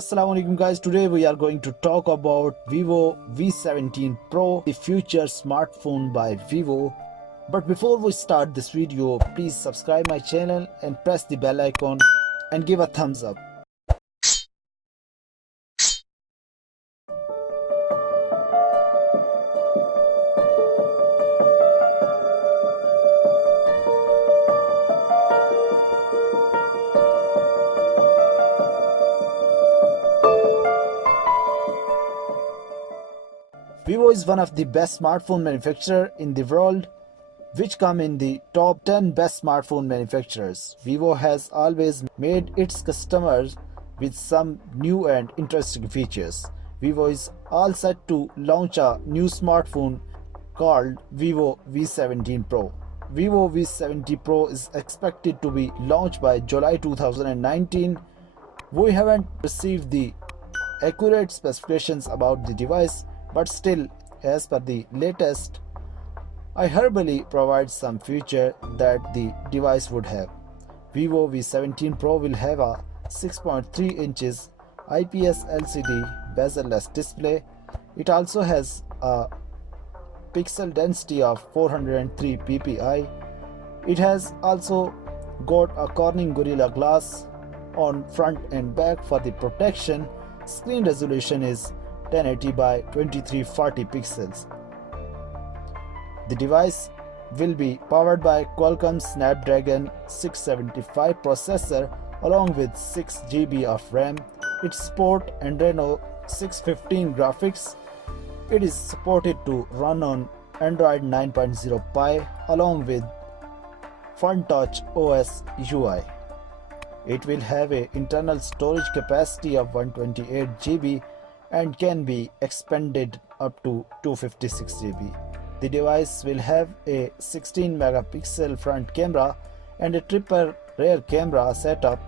Assalamu alaikum guys, today we are going to talk about Vivo V17 Pro, the future smartphone by Vivo. But before we start this video, please subscribe my channel and press the bell icon and give a thumbs up. Vivo is one of the best smartphone manufacturers in the world, which come in the top 10 best smartphone manufacturers. Vivo has always made its customers with some new and interesting features. Vivo is all set to launch a new smartphone called Vivo V17 Pro. Vivo V70 Pro is expected to be launched by July 2019. We haven't received the accurate specifications about the device, but still, as per the latest, I verbally provide some feature that the device would have. Vivo V17 Pro will have a 6.3 inches IPS LCD bezel-less display. It also has a pixel density of 403 ppi. It has also got a Corning Gorilla Glass on front and back for the protection. Screen resolution is 1080 by 2340 pixels. The device will be powered by Qualcomm Snapdragon 675 processor along with 6 GB of RAM. It supports Adreno 615 graphics. It is supported to run on Android 9.0 Pie along with FunTouch OS UI. It will have an internal storage capacity of 128 GB and can be expanded up to 256 GB. The device will have a 16 megapixel front camera and a triple rear camera setup,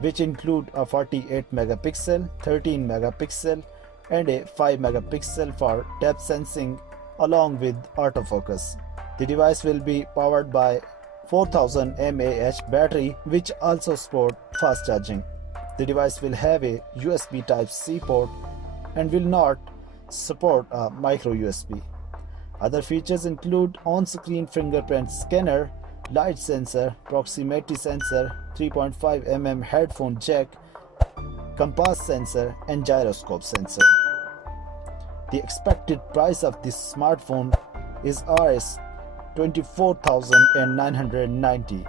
which include a 48 megapixel, 13 megapixel and a 5 megapixel for depth sensing along with autofocus. The device will be powered by 4000 mAh battery, which also support fast charging. The device will have a USB Type-C port and will not support a micro USB. Other features include on-screen fingerprint scanner, light sensor, proximity sensor, 3.5 mm headphone jack, compass sensor and gyroscope sensor. The expected price of this smartphone is Rs 24,990.